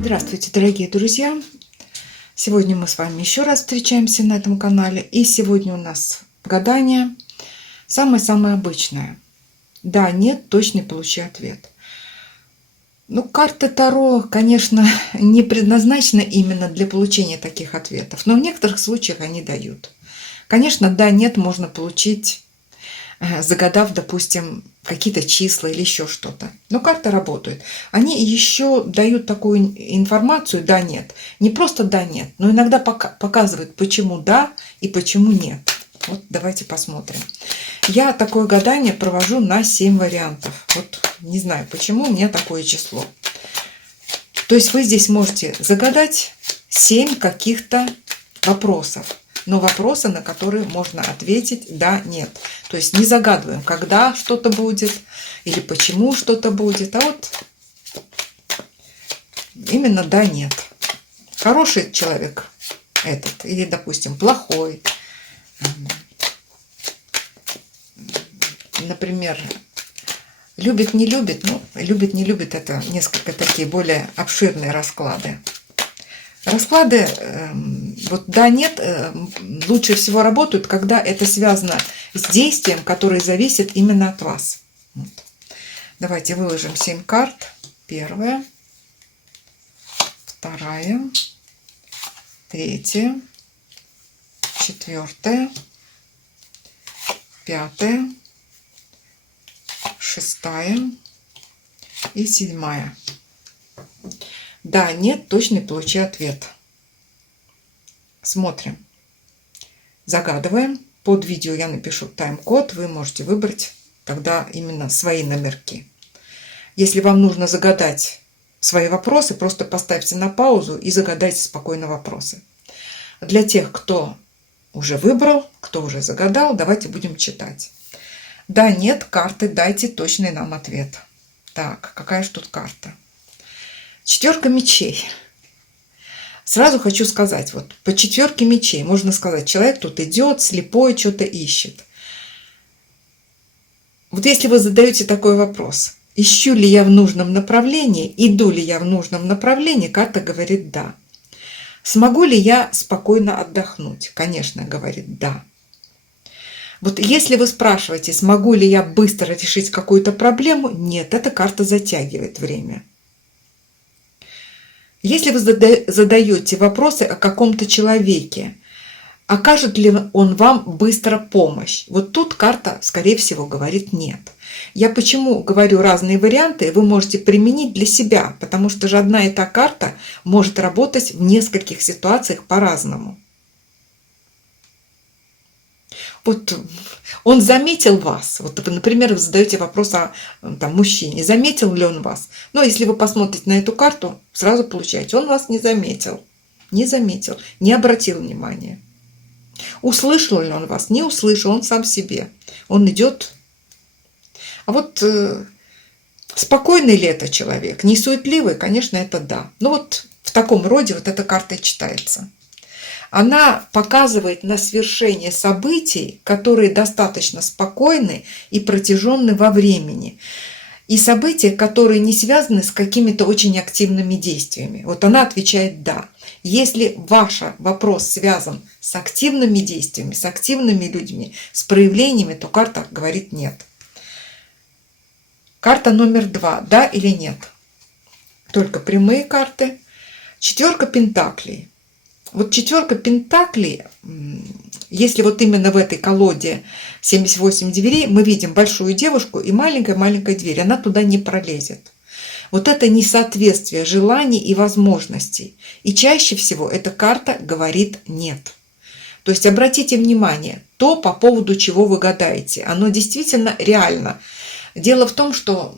Здравствуйте, дорогие друзья! Сегодня мы с вами еще раз встречаемся на этом канале. И сегодня у нас гадание самое-самое обычное. Да, нет, точно получи ответ. Ну, карты Таро, конечно, не предназначены именно для получения таких ответов, но в некоторых случаях они дают. Конечно, да, нет можно получить, загадав, допустим, какие-то числа или еще что-то. Но карты работают. Они еще дают такую информацию «да», «нет». Не просто «да», «нет», но иногда показывают, почему «да» и почему «нет». Вот давайте посмотрим. Я такое гадание провожу на 7 вариантов. Вот не знаю, почему у меня такое число. То есть вы здесь можете загадать 7 каких-то вопросов. Но вопросы, на которые можно ответить «да», «нет». То есть не загадываем, когда что-то будет или почему что-то будет, а вот именно «да», «нет». Хороший человек этот или, допустим, плохой. Например, любит, не любит. Ну, любит, не любит — это несколько такие более обширные расклады. Расклады, вот да, нет, лучше всего работают, когда это связано с действием, которое зависит именно от вас. Вот. Давайте выложим 7 карт. Первая, вторая, третья, четвертая, пятая, шестая и 7. Да, нет, точно получи ответ. Смотрим. Загадываем. Под видео я напишу тайм-код. Вы можете выбрать тогда именно свои номерки. Если вам нужно загадать свои вопросы, просто поставьте на паузу и загадайте спокойно вопросы. Для тех, кто уже выбрал, кто уже загадал, давайте будем читать. Да, нет, карты, дайте точный нам ответ. Так, какая же тут карта? 4 мечей. Сразу хочу сказать, вот по 4 мечей можно сказать, человек тут идет, слепой, что-то ищет. Вот если вы задаете такой вопрос, ищу ли я в нужном направлении, иду ли я в нужном направлении, карта говорит да. Смогу ли я спокойно отдохнуть? Конечно, говорит да. Вот если вы спрашиваете, смогу ли я быстро решить какую-то проблему, нет, эта карта затягивает время. Если вы задаете вопросы о каком-то человеке, окажет ли он вам быстро помощь? Вот тут карта, скорее всего, говорит нет. Я почему говорю разные варианты, вы можете применить для себя, потому что же одна и та карта может работать в нескольких ситуациях по-разному. Вот он заметил вас. Вот, например, вы задаете вопрос о мужчине. Заметил ли он вас? Но если вы посмотрите на эту карту, сразу получаете, он вас не заметил. Не заметил, не обратил внимания. Услышал ли он вас? Не услышал, он сам себе. Он идет. А вот спокойный ли это человек? Не суетливый? Конечно, это да. Но вот в таком роде вот эта карта и читается. Она показывает на свершение событий, которые достаточно спокойны и протяженны во времени. И события, которые не связаны с какими-то очень активными действиями. Вот она отвечает «да». Если ваш вопрос связан с активными действиями, с активными людьми, с проявлениями, то карта говорит «нет». Карта номер 2. Да или нет? Только прямые карты. 4 пентаклей. Вот 4 пентаклей, если вот именно в этой колоде 78 дверей, мы видим большую девушку и маленькая-маленькая дверь, она туда не пролезет. Вот это несоответствие желаний и возможностей. И чаще всего эта карта говорит «нет». То есть обратите внимание, то, по поводу чего вы гадаете, оно действительно реально. Дело в том, что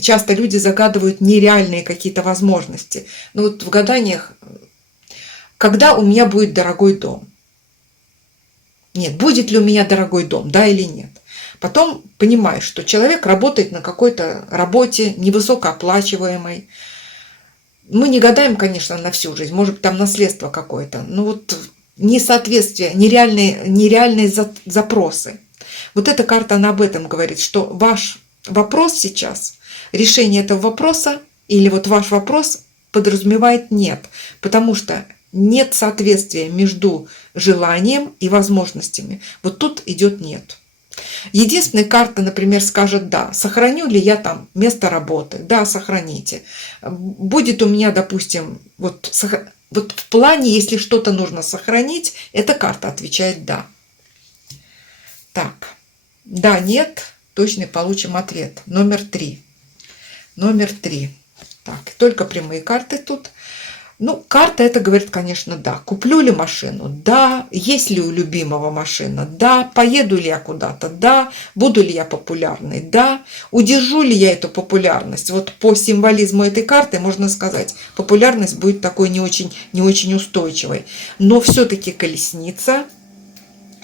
часто люди загадывают нереальные какие-то возможности. Но вот в гаданиях когда у меня будет дорогой дом? Нет, будет ли у меня дорогой дом, да или нет? Потом понимаешь, что человек работает на какой-то работе невысокооплачиваемой. Мы не гадаем, конечно, на всю жизнь, может быть, там наследство какое-то. Но вот несоответствие, нереальные запросы. Вот эта карта, она об этом говорит, что ваш вопрос сейчас решение этого вопроса или вот ваш вопрос подразумевает нет, потому что нет соответствия между желанием и возможностями. Вот тут идет нет. Единственная карта, например, скажет да. Сохраню ли я там место работы? Да, сохраните. Будет у меня, допустим, вот в плане, если что-то нужно сохранить, эта карта отвечает да. Так, да, нет, точно получим ответ. Номер 3. Номер 3. Так, только прямые карты тут. Ну, карта это говорит, конечно, да. Куплю ли машину? Да. Есть ли у любимого машина? Да. Поеду ли я куда-то? Да. Буду ли я популярной? Да. Удержу ли я эту популярность? Вот по символизму этой карты можно сказать, популярность будет такой не очень устойчивой. Но все-таки колесница,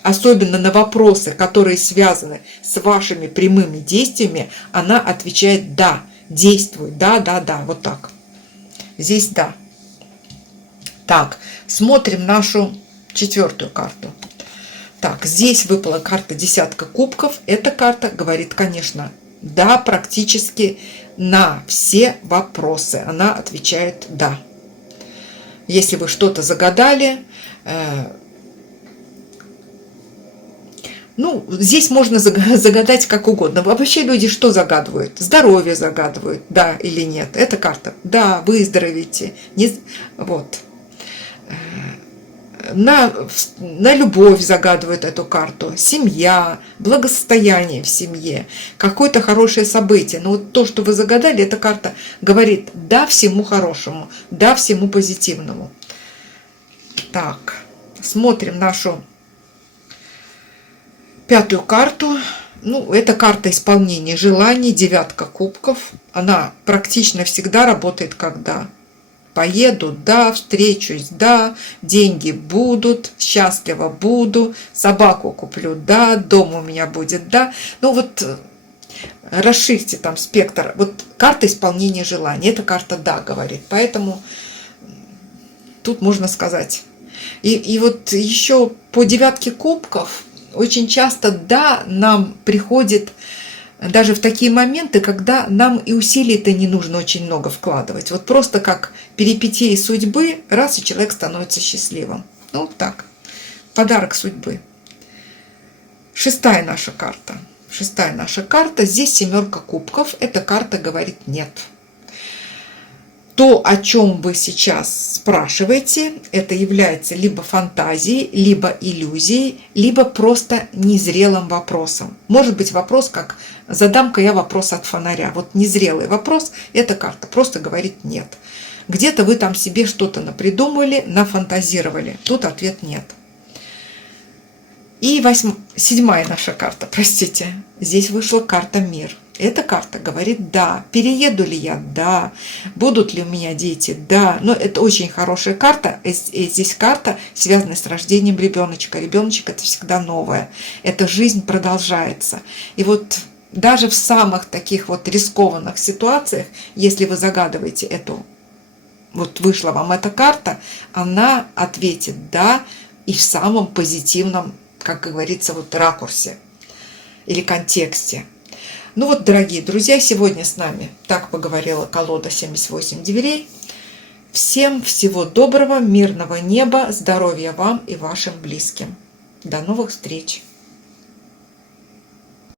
особенно на вопросы, которые связаны с вашими прямыми действиями, она отвечает да. Действуй. Да, да, да. Вот так. Здесь да. Так, смотрим нашу 4-ю карту. Так, здесь выпала карта десятка кубков. Эта карта говорит, конечно, да, практически на все вопросы. Она отвечает да. Если вы что-то загадали, ну, здесь можно загадать как угодно. Вообще люди что загадывают? Здоровье загадывают, да или нет. Эта карта, да, выздоровите. Вот. На любовь загадывают эту карту, семья, благосостояние в семье, какое-то хорошее событие. Но вот то, что вы загадали, эта карта говорит да всему хорошему, да всему позитивному. Так, смотрим нашу 5-ю карту. Ну, это карта исполнения желаний, 9-ка кубков. Она практично всегда работает как да. Поеду, да, встречусь, да, деньги будут, счастливо буду, собаку куплю, да, дом у меня будет, да. Ну вот расширьте там спектр. Вот карта исполнения желаний, эта карта да говорит, поэтому тут можно сказать. И вот еще по 9-ке кубков очень часто да нам приходит даже в такие моменты, когда нам и усилий-то не нужно очень много вкладывать. Вот просто как перипетии судьбы, раз и человек становится счастливым. Ну так, подарок судьбы. 6-я наша карта. 6-я наша карта. Здесь 7-ка кубков. Эта карта говорит нет. То, о чем вы сейчас спрашиваете, это является либо фантазией, либо иллюзией, либо просто незрелым вопросом. Может быть вопрос, как задам-ка я вопрос от фонаря. Вот незрелый вопрос, эта карта просто говорит нет. Где-то вы там себе что-то напридумывали, нафантазировали. Тут ответ нет. И 7-я наша карта, простите. Здесь вышла карта мир. Эта карта говорит да. Перееду ли я? Да. Будут ли у меня дети? Да. Но это очень хорошая карта. И здесь карта, связанная с рождением ребеночка. Ребеночек это всегда новое. Эта жизнь продолжается. И вот даже в самых таких вот рискованных ситуациях, если вы загадываете эту, вот вышла вам эта карта, она ответит да и в самом позитивном, как говорится, вот ракурсе или контексте. Ну вот, дорогие друзья, сегодня с нами так поговорила колода 78 дверей. Всем всего доброго, мирного неба, здоровья вам и вашим близким. До новых встреч!